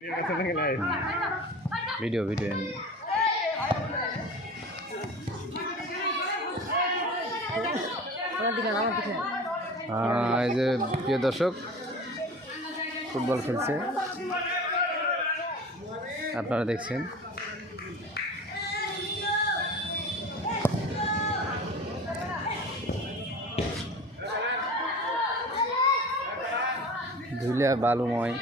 Video এই যে প্রিয় দর্শক ফুটবল খেলছে আপনারা দেখছেন। ধুলিয়া বালুময়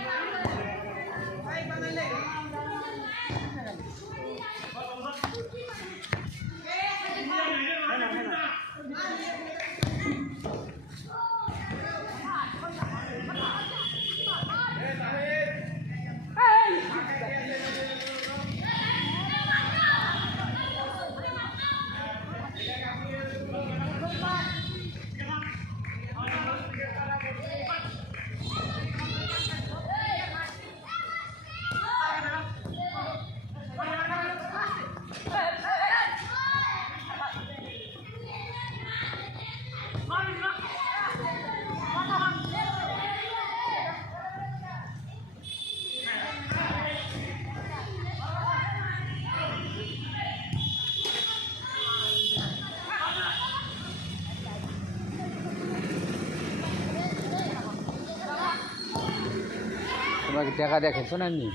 তোমাকে টাকা দিয়ে খেলছো না এমনি?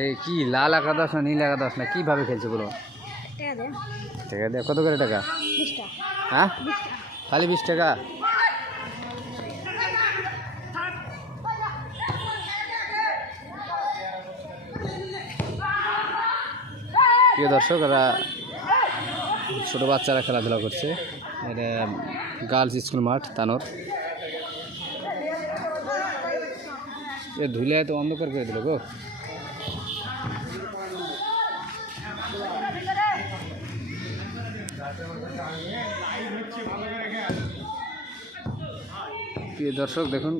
এই কি লাল একাদশ না নীল একাদশ না কীভাবে খেলছো বলো? টাকা দেয়। কত করে টাকা? হ্যাঁ, খালি 20 টাকা। প্রিয় দর্শক, এরা ছোটো বাচ্চারা খেলাধুলা করছে। এটা গার্লস স্কুল মাঠ তানোর। এ ধুলে তো অন্ধকার করে দিল গো। প্রিয় দর্শক দেখুন,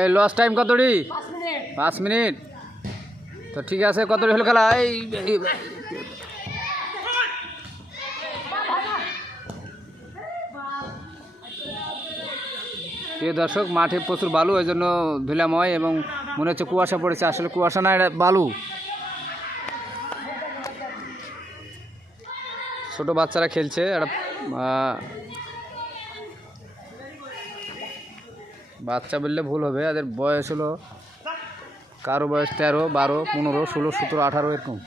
এই লস টাইম কতটি? 5 মিনিট। তো ঠিক আছে, কতটি হলো খেলা? এই প্রিয় দর্শক, মাঠে প্রচুর বালু, ওই জন্য ধুলাময় এবং মনে হচ্ছে কুয়াশা পড়েছে। আসলে কুয়াশা না, এটা বালু। ছোট বাচ্চারা খেলছে। একটা বাচ্চা বললে ভুল হবে, এদের বয়স হলো কারো বয়স 13, 12, 15, 16, 17, 18 এরকম।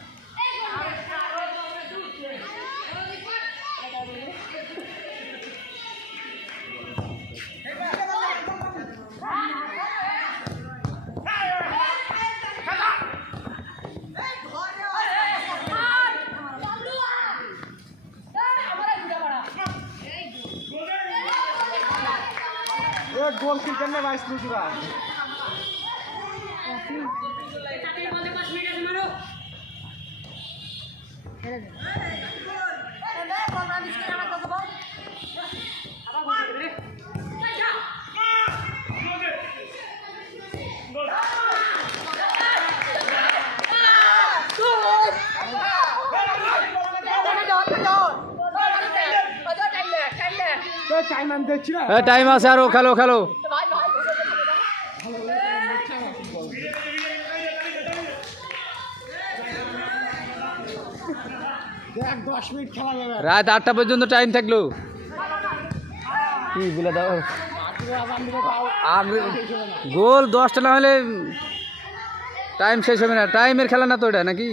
गोल किचन में वाइस दूसरा টাইম আছে আরো, খেলো খেলো। রাত 8টা পর্যন্ত টাইম থাকলো। কি বলে দাও, গোল 10টা না হলে টাইম শেষ হবে না। টাইমের খেলা না তো এটা, নাকি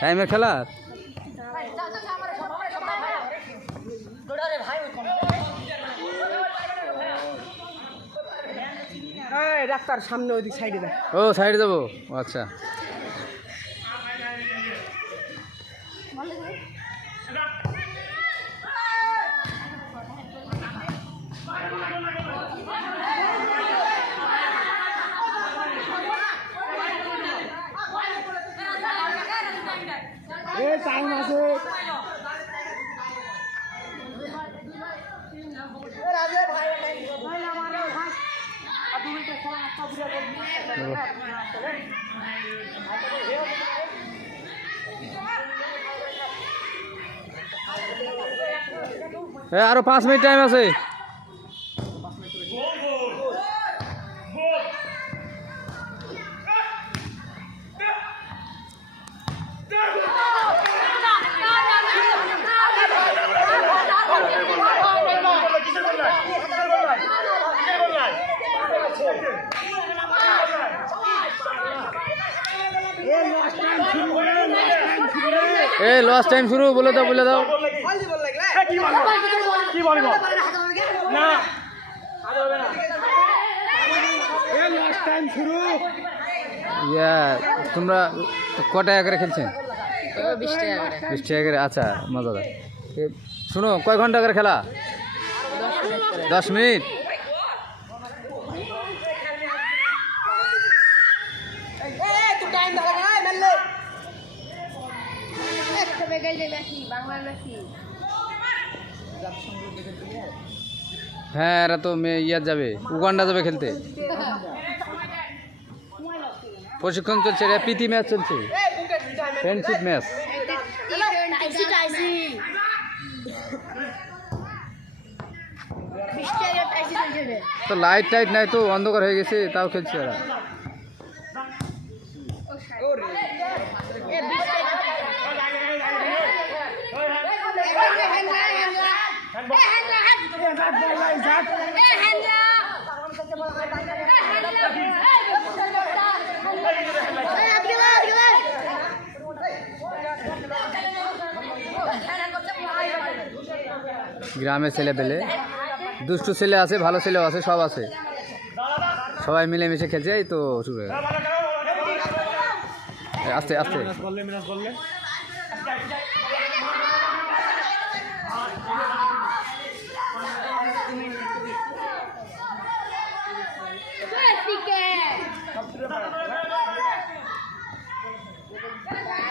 টাইমের খেলা? ডাক্তার সামনে ওইদিক সাইডে দেখ। ও সাইডে যাবো, আচ্ছা। টাইম আছে। আরো 5 মিনিট টাইম আছে। লস টাইম শুরু, বলে দাও বলে দাও। তোমরা ক টাকা করে খেলছেন? 20 টাকা করে। আচ্ছা, মজাদার। শুনো, কয় ঘন্টা করে খেলা? 10 মিনিট। হ্যাঁ, এরা তো ইয়ার যাবে, উগান্ডা যাবে খেলতে। প্রশিক্ষণ চলছে, এটা প্রীতি ম্যাচ চলছে, ফ্রেন্ডশিপ ম্যাচ। তো লাইট টাইট নাই, তো অন্ধকার হয়ে গেছে, তাও খেলছে এরা। গ্রামের ছেলে পেলে, দুষ্টু ছেলে আছে, ভালো ছেলেও আছে, সব আছে, সবাই মিলেমিশে খেলছে। এই তো শুরু হয়ে গেল। আস্তে আস্তে।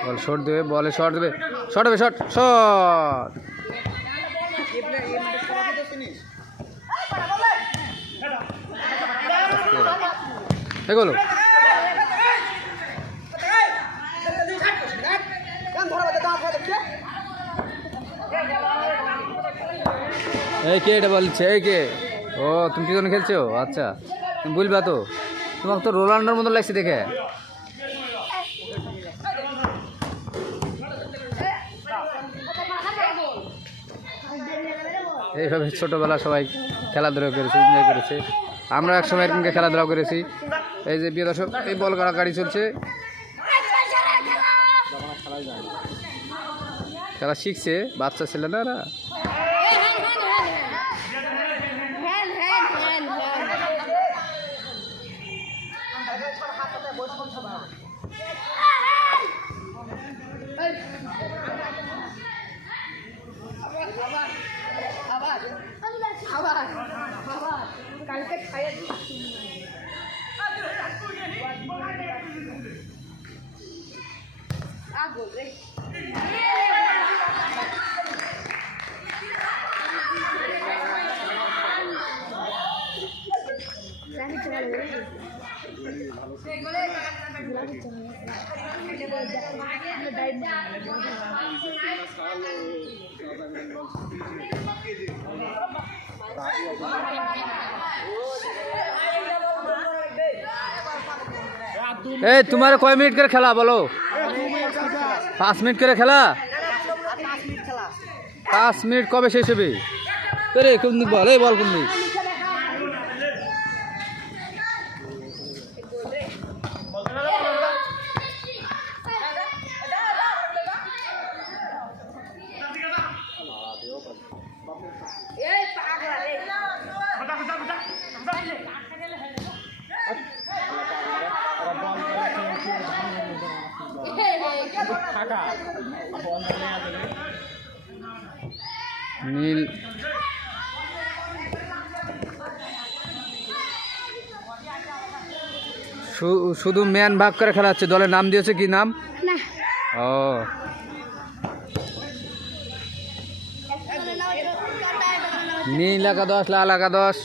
বল শর্ট দেবে, বলে শর্ট দেবে, শর্ট হবে, শর্ট শর্ট। এগুলো এই কে এটা বলছে? এই কে? ও, তুমি কি জন্য খেলছো? আচ্ছা, তুমি বলবা তো, তোমাকে তো রোনাল্ডোর মতো লাগছে দেখে। এইভাবে ছোটোবেলা সবাই খেলাধুলা করেছে, এনজয় করেছে। আমরা একসময় এরকমকে খেলাধুলা করেছি। এই যে প্রিয় দর্শক, এই বল কাড়াকাড়ি চলছে, খেলা শিখছে বাচ্চা ছেলে না এরা। এই তোমার কয় মিনিট করে খেলা বলো? 5 মিনিট করে খেলা। 5 মিনিট কবে শেষ হবে? কোন দিক বল, এই বল কোন দিক? নীল শুধু ম্যান ভাগ করে খেলা হচ্ছে। দলের নাম দিয়েছে কি নাম? ও, নীল একাদশ, লাল একাদশ।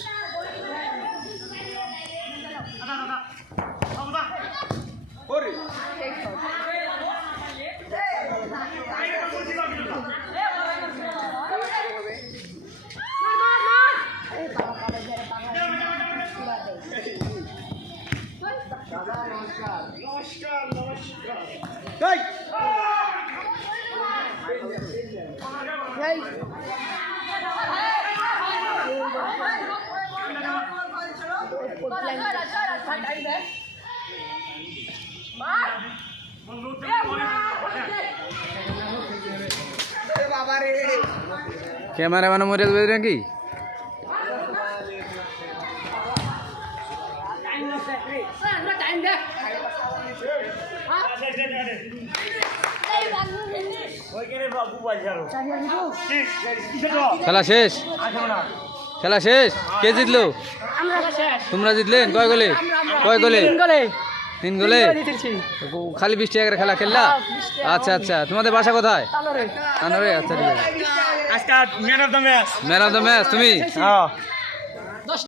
ক্যামেরা মানে মরে যাবে নাকি? খেলা শেষ, খেলা শেষ। কে জিতলো? তোমরা জিতলেন? কয় গোলে? কয় গোলে? 3 গোলে। খালি 20 টাকা করে খেলা খেললা? আচ্ছা আচ্ছা, তোমাদের বাসা কোথায়? তানোরে। আচ্ছা ঠিক আছে। আজকে man of the match. Man of the match তুমি? হ্যাঁ।